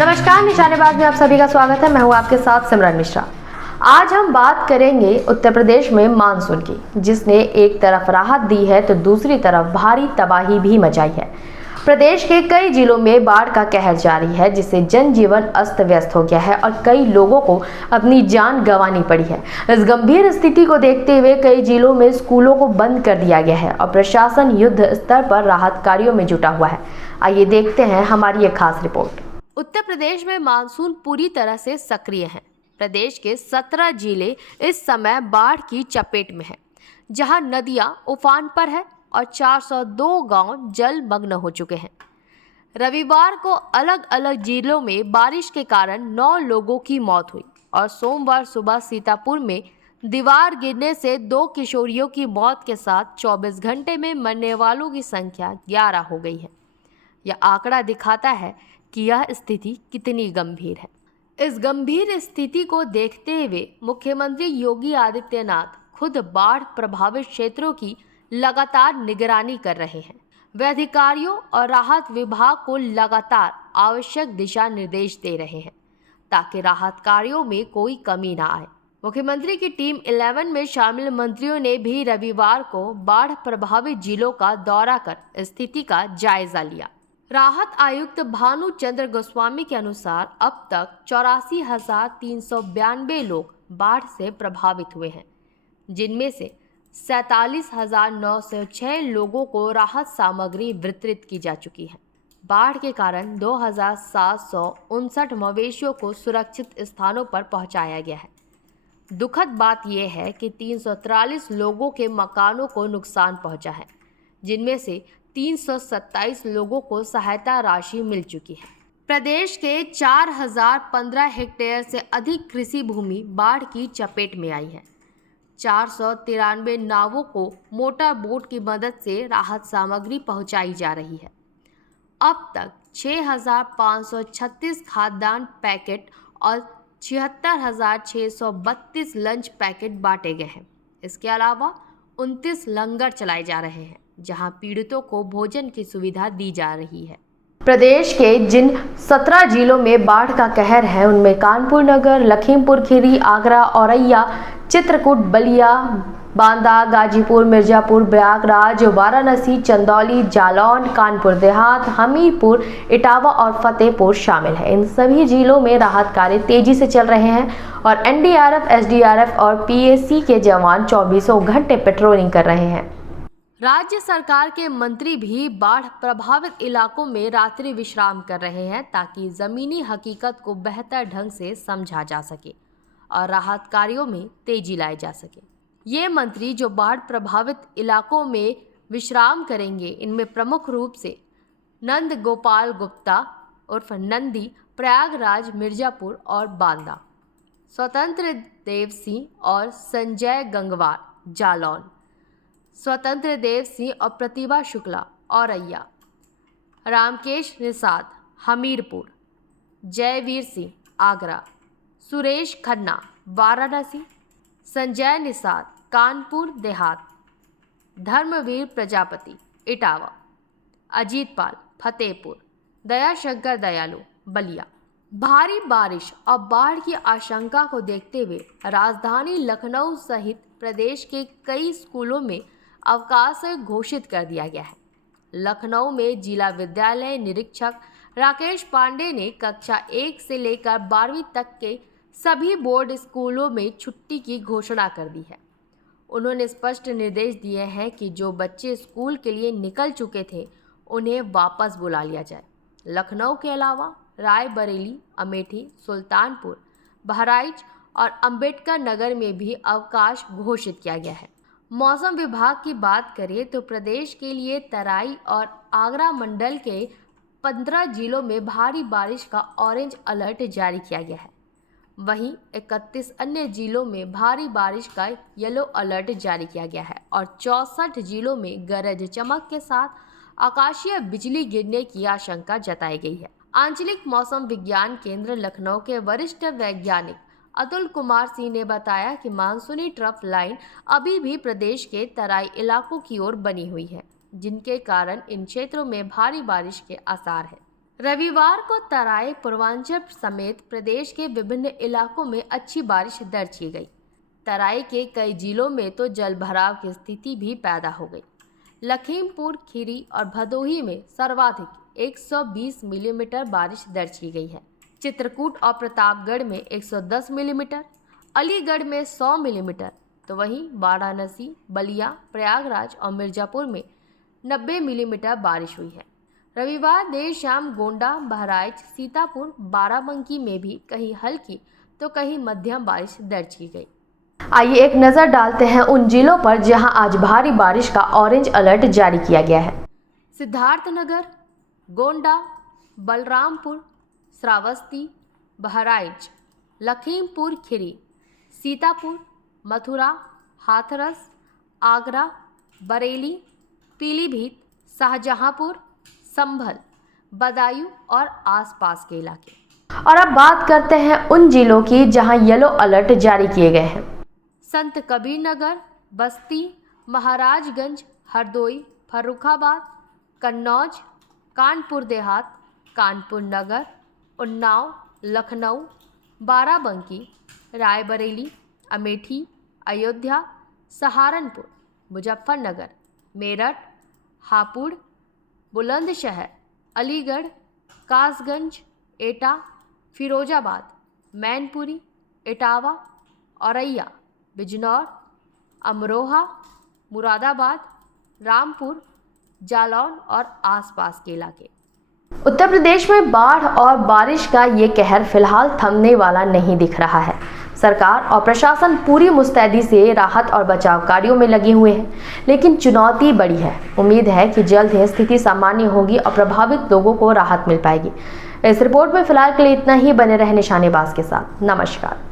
नमस्कार, निशानेबाज में आप सभी का स्वागत है। मैं हूं आपके साथ सिमरन मिश्रा। आज हम बात करेंगे उत्तर प्रदेश में मानसून की, जिसने एक तरफ राहत दी है तो दूसरी तरफ भारी तबाही भी मचाई है। प्रदेश के कई जिलों में बाढ़ का कहर जारी है, जिससे जनजीवन अस्त व्यस्त हो गया है और कई लोगों को अपनी जान गंवानी पड़ी है। इस गंभीर स्थिति को देखते हुए कई जिलों में स्कूलों को बंद कर दिया गया है और प्रशासन युद्ध स्तर पर राहत कार्यों में जुटा हुआ है। आइए देखते हैं हमारी एक खास रिपोर्ट। उत्तर प्रदेश में मानसून पूरी तरह से सक्रिय है। प्रदेश के 17 जिले इस समय बाढ़ की चपेट में हैं, जहां नदियां उफान पर है और 402 गांव जलमग्न हो चुके हैं। रविवार को अलग अलग जिलों में बारिश के कारण 9 लोगों की मौत हुई और सोमवार सुबह सीतापुर में दीवार गिरने से 2 किशोरियों की मौत के साथ 24 घंटे में मरने वालों की संख्या 11 हो गई है। यह आंकड़ा दिखाता है कि यह स्थिति कितनी गंभीर है। इस गंभीर स्थिति को देखते हुए मुख्यमंत्री योगी आदित्यनाथ खुद बाढ़ प्रभावित क्षेत्रों की लगातार निगरानी कर रहे हैं। वे अधिकारियों और राहत विभाग को लगातार आवश्यक दिशा निर्देश दे रहे हैं ताकि राहत कार्यों में कोई कमी न आए। मुख्यमंत्री की टीम 11 में शामिल मंत्रियों ने भी रविवार को बाढ़ प्रभावित जिलों का दौरा कर स्थिति का जायजा लिया। राहत आयुक्त भानु चंद्र गोस्वामी के अनुसार अब तक 84,392 लोग बाढ़ से प्रभावित हुए हैं, जिनमें से 47,906 लोगों को राहत सामग्री वितरित की जा चुकी है। बाढ़ के कारण 2,759 मवेशियों को सुरक्षित स्थानों पर पहुंचाया गया है। दुखद बात यह है कि 343 लोगों के मकानों को नुकसान पहुंचा है, जिनमें से 327 लोगों को सहायता राशि मिल चुकी है। प्रदेश के 4,015 हेक्टेयर से अधिक कृषि भूमि बाढ़ की चपेट में आई है। 493 नावों को मोटर बोट की मदद से राहत सामग्री पहुंचाई जा रही है। अब तक 6,536 खाद्यान्न पैकेट और 76,632 लंच पैकेट बांटे गए हैं। इसके अलावा 29 लंगर चलाए जा रहे हैं, जहां पीड़ितों को भोजन की सुविधा दी जा रही है। प्रदेश के जिन 17 जिलों में बाढ़ का कहर है, उनमें कानपुर नगर, लखीमपुर खीरी, आगरा, औरैया, चित्रकूट, बलिया, बांदा, गाजीपुर, मिर्जापुर, प्रयागराज, वाराणसी, चंदौली, जालौन, कानपुर देहात, हमीरपुर, इटावा और फतेहपुर शामिल है। इन सभी जिलों में राहत कार्य तेजी से चल रहे हैं और एनडीआरएफ, एसडीआरएफ और पीएसी के जवान 24 घंटे पेट्रोलिंग कर रहे हैं। राज्य सरकार के मंत्री भी बाढ़ प्रभावित इलाकों में रात्रि विश्राम कर रहे हैं ताकि जमीनी हकीकत को बेहतर ढंग से समझा जा सके और राहत कार्यों में तेजी लाई जा सके। ये मंत्री जो बाढ़ प्रभावित इलाकों में विश्राम करेंगे, इनमें प्रमुख रूप से नंद गोपाल गुप्ता उर्फ नंदी, प्रयागराज, मिर्जापुर और बांदा, स्वतंत्र देव सिंह और संजय गंगवार, जालौन, स्वतंत्र देव सिंह और प्रतिभा शुक्ला, औरैया, रामकेश निषाद, हमीरपुर, जयवीर सिंह, आगरा, सुरेश खन्ना, वाराणसी, संजय निषाद, कानपुर देहात, धर्मवीर प्रजापति, इटावा, अजीत पाल, फतेहपुर, दयाशंकर दयालु, बलिया। भारी बारिश और बाढ़ की आशंका को देखते हुए राजधानी लखनऊ सहित प्रदेश के कई स्कूलों में अवकाश घोषित कर दिया गया है। लखनऊ में जिला विद्यालय निरीक्षक राकेश पांडे ने कक्षा 1 से लेकर 12वीं तक के सभी बोर्ड स्कूलों में छुट्टी की घोषणा कर दी है। उन्होंने स्पष्ट निर्देश दिए हैं कि जो बच्चे स्कूल के लिए निकल चुके थे, उन्हें वापस बुला लिया जाए। लखनऊ के अलावा रायबरेली, अमेठी, सुल्तानपुर, बहराइच और अंबेडकर नगर में भी अवकाश घोषित किया गया है। मौसम विभाग की बात करें तो प्रदेश के लिए तराई और आगरा मंडल के 15 जिलों में भारी बारिश का ऑरेंज अलर्ट जारी किया गया है। वहीं 31 अन्य जिलों में भारी बारिश का येलो अलर्ट जारी किया गया है और 64 जिलों में गरज चमक के साथ आकाशीय बिजली गिरने की आशंका जताई गई है। आंचलिक मौसम विज्ञान केंद्र लखनऊ के वरिष्ठ वैज्ञानिक अतुल कुमार सिंह ने बताया कि मानसूनी ट्रफ लाइन अभी भी प्रदेश के तराई इलाकों की ओर बनी हुई है, जिनके कारण इन क्षेत्रों में भारी बारिश के आसार हैं। रविवार को तराई पूर्वांचल समेत प्रदेश के विभिन्न इलाकों में अच्छी बारिश दर्ज की गई। तराई के कई जिलों में तो जलभराव की स्थिति भी पैदा हो गई। लखीमपुर खीरी और भदोही में सर्वाधिक 120 मिलीमीटर बारिश दर्ज की गई है। चित्रकूट और प्रतापगढ़ में 110 मिलीमीटर, अलीगढ़ में 100 मिलीमीटर, तो वहीं वाराणसी, बलिया, प्रयागराज और मिर्जापुर में 90 मिलीमीटर बारिश हुई है। रविवार देर शाम गोंडा, बहराइच, सीतापुर, बाराबंकी में भी कहीं हल्की तो कहीं मध्यम बारिश दर्ज की गई। आइए एक नज़र डालते हैं उन जिलों पर जहां आज भारी बारिश का ऑरेंज अलर्ट जारी किया गया है। सिद्धार्थनगर, गोंडा, बलरामपुर, श्रावस्ती, बहराइच, लखीमपुर खीरी, सीतापुर, मथुरा, हाथरस, आगरा, बरेली, पीलीभीत, शाहजहांपुर, संभल, बदायूं और आसपास के इलाके। और अब बात करते हैं उन जिलों की जहां येलो अलर्ट जारी किए गए हैं। संत कबीर नगर, बस्ती, महाराजगंज, हरदोई, फर्रुखाबाद, कन्नौज, कानपुर देहात, कानपुर नगर, उन्नाव, लखनऊ, बाराबंकी, रायबरेली, अमेठी, अयोध्या, सहारनपुर, मुजफ्फरनगर, मेरठ, हापुड़, बुलंदशहर, अलीगढ़, कासगंज, एटा, फिरोजाबाद, मैनपुरी, इटावा, औरैया, बिजनौर, अमरोहा, मुरादाबाद, रामपुर, जालौन और आसपास के इलाके। उत्तर प्रदेश में बाढ़ और बारिश का ये कहर फिलहाल थमने वाला नहीं दिख रहा है। सरकार और प्रशासन पूरी मुस्तैदी से राहत और बचाव कार्यों में लगे हुए हैं, लेकिन चुनौती बड़ी है। उम्मीद है कि जल्द ही स्थिति सामान्य होगी और प्रभावित लोगों को राहत मिल पाएगी। इस रिपोर्ट में फिलहाल के लिए इतना ही। बने रहे निशानेबाज के साथ। नमस्कार।